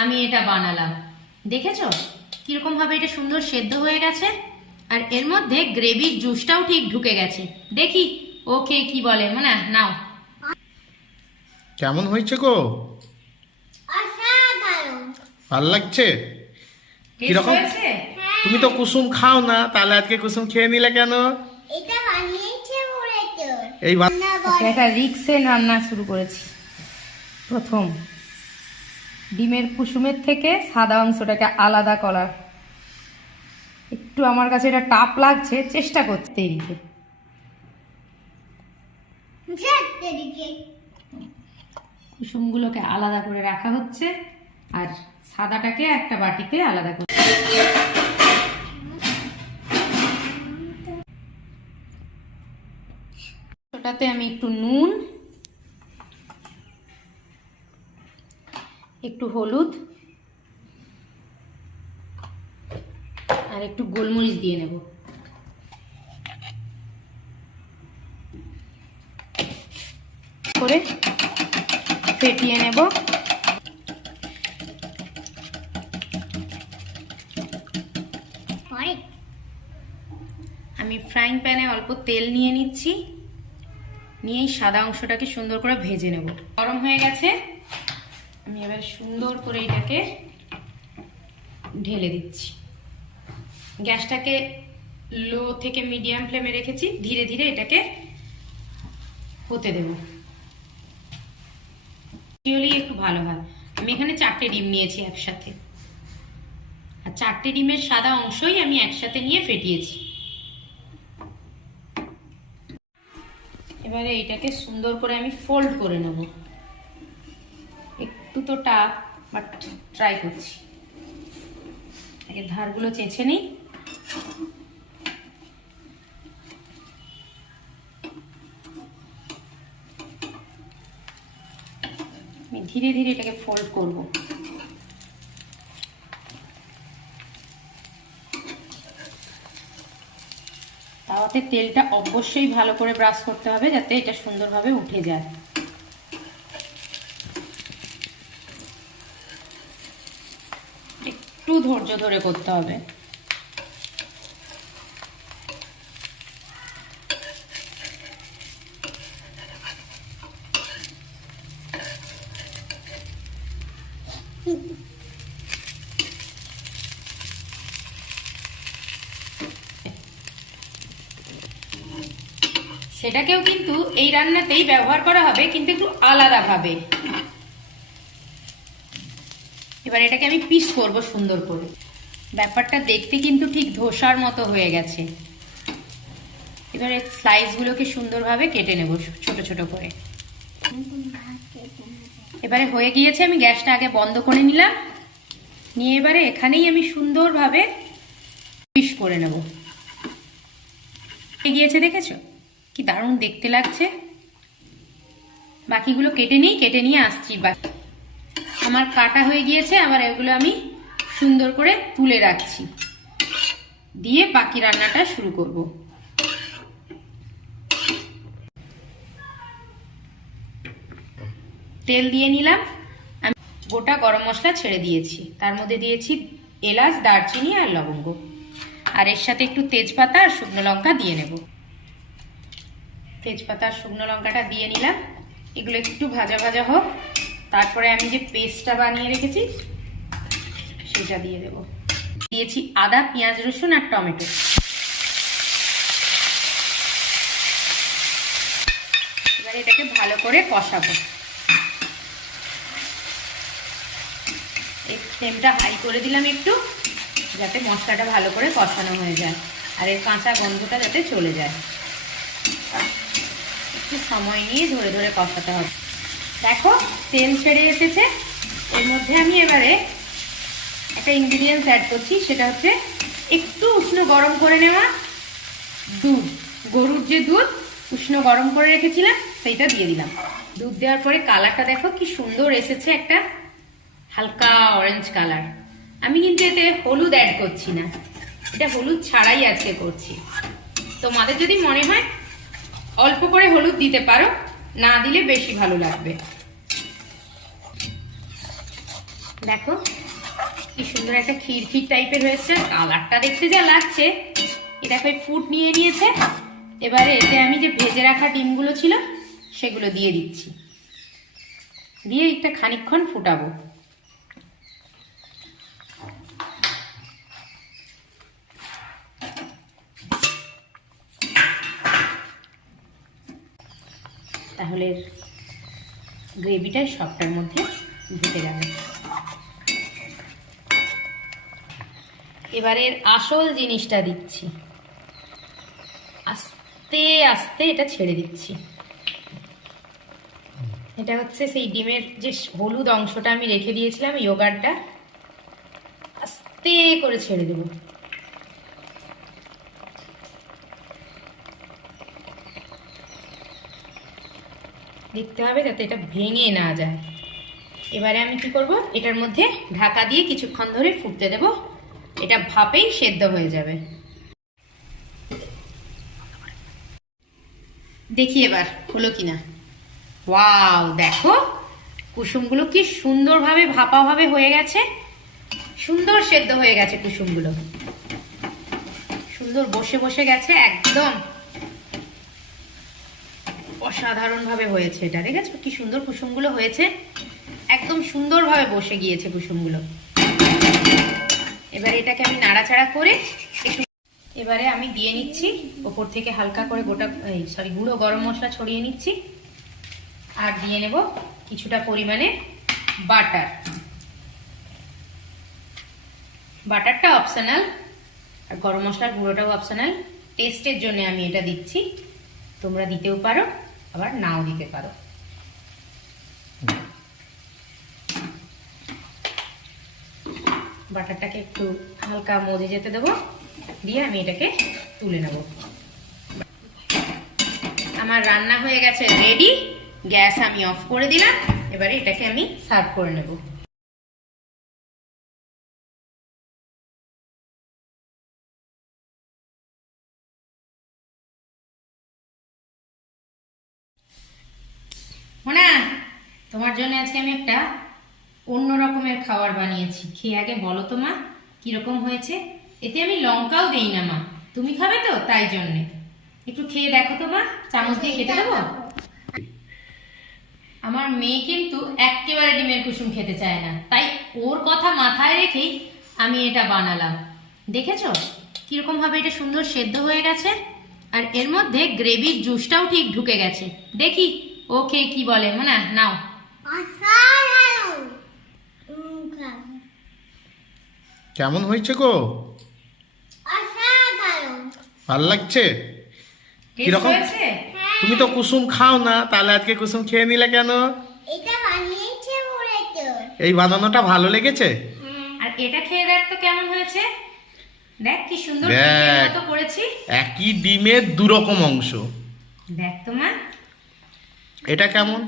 আমি এটা বানালাম। দেখেছো কিরকম ভাবে এটা সুন্দর সেদ্ধ হয়ে গেছে, আর এর মধ্যে গ্রেভির জুসটাও ঠিক ঢুকে গেছে। দেখি ওকে কি বলে। মানে নাও, কেমন হয়েছে গো? ভাল লাগছে? কিরকম? তুমি তো কুসুম খাও না, তাহলে আজকে কুসুম খেয়ে নিলে কেন? এই একটা রিক্সে রান্না শুরু করেছি। প্রথম ডিমের কুসুমের থেকে সাদা অংশটাকে আলাদা করার। একটু আমার কাছে এটা টাফ লাগছে, চেষ্টা করতে এদিকে। কুসুমগুলোকে আলাদা করে রাখা হচ্ছে আর সাদাটাকে একটা বাটিতে আলাদা করে। ওটাতে আমি একটু নুন, একটু হলুদ আর একটু গোলমরিচ দিয়ে নেব। করে ফেটিয়ে নেব। আমি ফ্রাইং প্যানে অল্প তেল নিয়ে নিচ্ছি, নিয়ে সাদা অংশটাকে সুন্দর করে ভেজে নেব। গরম হয়ে গেছে, আমি এবার সুন্দর করে এটাকে ঢেলে দিচ্ছি। গ্যাসটাকে লো থেকে মিডিয়াম ফ্লেমে রেখেছি, ধীরে ধীরে এটাকে হতে দেব। হলেই একটু ভালো হয়। আমি এখানে 4টে ডিম নিয়েছি একসাথে, আর 4টে ডিমের সাদা অংশই আমি একসাথে নিয়ে ফেটিয়েছি। এবারে এটাকে সুন্দর করে আমি ফোল্ড করে নেব। একটু তো টাফ, বাট ট্রাই করছি। আগে ধারগুলো চেঁচে নিই। আমি ধীরে ধীরে এটাকে ফোল্ড করব। তাওয়াতে তেলটা অবশ্যই ভালো করে ব্রাশ করতে হবে, যাতে এটা সুন্দরভাবে উঠে যায়। একটু ধৈর্য ধরে করতে হবে। সেটাকেও কিন্তু এই রান্নাতেই ব্যবহার করা হবে, কিন্তু একটু আলাদাভাবে। এবার এটাকে আমি পিস করব সুন্দর করে। ব্যাপারটা দেখতে কিন্তু ঠিক ধোসার মতো হয়ে গেছে। এবারে স্লাইসগুলোকে সুন্দরভাবে কেটে নেব ছোট ছোট করে। এবারে হয়ে গিয়েছে, আমি গ্যাসটা আগে বন্ধ করে নিলাম, নিয়ে এবারে এখানেই আমি সুন্দরভাবে পিস করে নেব। গিয়েছে, দেখেছো কি দারুণ দেখতে লাগছে। বাকিগুলো কেটে নিয়ে আসছি। আমার কাটা হয়ে গিয়েছে, আবার এগুলো আমি সুন্দর করে তুলে রাখছি, দিয়ে বাকি রান্নাটা শুরু করব। তেল দিয়ে নিলাম, আমি গোটা গরম মশলা ছেড়ে দিয়েছি, তার মধ্যে দিয়েছি এলাচ, দারচিনি আর লবঙ্গ, আর এর সাথে একটু তেজপাতা আর শুকনো লঙ্কা দিয়ে নেব। তেজপাতা আর শুকনো লঙ্কাটা দিয়ে নিলাম, এগুলো একটু ভাজা ভাজা হোক। তারপরে আমি যে পেস্টটা বানিয়ে রেখেছি সেটা দিয়ে দেব। দিয়েছি আদা, পেঁয়াজ, রসুন আর টমেটো। এবার এটাকে ভালো করে কষাবো। এই ফ্লেমটা হাই করে দিলাম একটু, যাতে মশলাটা ভালো করে কষানো হয়ে যায় আর এর কাঁচা গন্ধটা যাতে চলে যায়। একটু সময় নিয়ে ধরে ধরে কষাতে হবে। দেখো তেল ছেড়ে এসেছে। এর মধ্যে আমি এবারে একটা ইনগ্রিডিয়েন্টস অ্যাড করছি, সেটা হচ্ছে একটু উষ্ণ গরম করে নেওয়া দুধ। গরুর যে দুধ উষ্ণ গরম করে রেখেছিলাম সেইটা দিয়ে দিলাম। দুধ দেওয়ার পরে কালারটা দেখো কি সুন্দর এসেছে, একটা হালকা অরেঞ্জ কালার। আমি কিন্তু এতে হলুদ অ্যাড করছি না, এটা হলুদ ছাড়াই আজকে করছি। তোমাদের যদি মনে হয় অল্প করে হলুদ দিতে পারো, না দিলে বেশি ভালো লাগবে। দেখো কি সুন্দর একটা ক্ষীর ক্ষীর টাইপের হয়েছে, কালারটা দেখতে যা লাগছে। এ দেখো ফুট নিয়ে নিয়েছে। এবারে এতে আমি যে ভেজে রাখা ডিমগুলো ছিল সেগুলো দিয়ে দিচ্ছি, দিয়ে একটা খানিকক্ষণ ফুটাবো। তাহলে গ্রেভিটা সবটার মধ্যে ঢুকে যাবে। এবারে আসল জিনিসটা দিচ্ছি, আস্তে আস্তে এটা ছেড়ে দিচ্ছি। এটা হচ্ছে সেই ডিমের যে হলুদ অংশটা আমি রেখে দিয়েছিলাম, ইয়োগার্টটা আস্তে করে ছেড়ে দেব। দেখতে হবে যাতে এটা ভেঙে না যায়। এবারে আমি কি করব, এটার মধ্যে ঢাকা দিয়ে কিছুক্ষণ ধরে ফুটতে দেব, এটা ভাপেই সেদ্ধ হয়ে যাবে। দেখি এবার হলো কিনা। ওয়াও, দেখো কুসুমগুলো কি সুন্দরভাবে ভাপাভাবে হয়ে গেছে, সুন্দর সেদ্ধ হয়ে গেছে কুসুমগুলো, সুন্দর বসে বসে গেছে, একদম অসাধারণ ভাবে হয়েছে। এটা দেখেছো কি সুন্দর কুসুমগুলো হয়েছে, একদম সুন্দরভাবে বসে গিয়েছে কুসুমগুলো। এবারে এটাকে আমি নাড়াচাড়া করে এবারে আমি দিয়ে নিচ্ছি ওপর থেকে হালকা করে গুঁড়ো গরম মশলা ছড়িয়ে নিচ্ছি, আর দিয়ে নেব কিছুটা পরিমাণে বাটার। বাটারটা অপশনাল, আর গরম মশলার গুঁড়োটাও অপশনাল। টেস্টের জন্য আমি এটা দিচ্ছি, তোমরা দিতেও পারো আবার নাও দিতে পারো। বাটারটাকে একটু হালকা মজে যেতে দেবো, দিয়ে আমি এটাকে তুলে নেব। আমার রান্না হয়ে গেছে রেডি, গ্যাস আমি অফ করে দিলাম। এবারে এটাকে আমি সার্ভ করে নেব। মোনা, তোমার জন্য আজকে আমি একটা অন্য রকমের খাবার বানিয়েছি, খেয়ে আগে বলো তো মা কিরকম হয়েছে। এতে আমি লঙ্কাও দেই না মা, তুমি খাবে তো তাই জন্যে। একটু খেয়ে দেখো তো মা, চামচ দিয়ে কেটে দেবো। আমার মেয়ে কিন্তু একেবারে ডিমের কুসুম খেতে চায় না, তাই ওর কথা মাথায় রেখেই আমি এটা বানালাম। দেখেছো কিরকম ভাবে এটা সুন্দর সেদ্ধ হয়ে গেছে, আর এর মধ্যে গ্রেভির জুসটাও ঠিক ঢুকে গেছে। দেখি ও খেয়ে কি বলে। মোনা নাও। কেমন হয়েছে গো? ভাল লাগছে? কিরকম? তুমি তো কুসুম খাও না, তাহলে আজকে কুসুম খেয়ে নিলে কেন? এই বানানোটা ভালো লেগেছে। আর এটা খেয়ে দেখ তো কেমন হয়েছে, দেখ কি সুন্দর মতো করেছি। একই ডিমের দুরকম অংশ। দেখ তো মা এটা কেমন?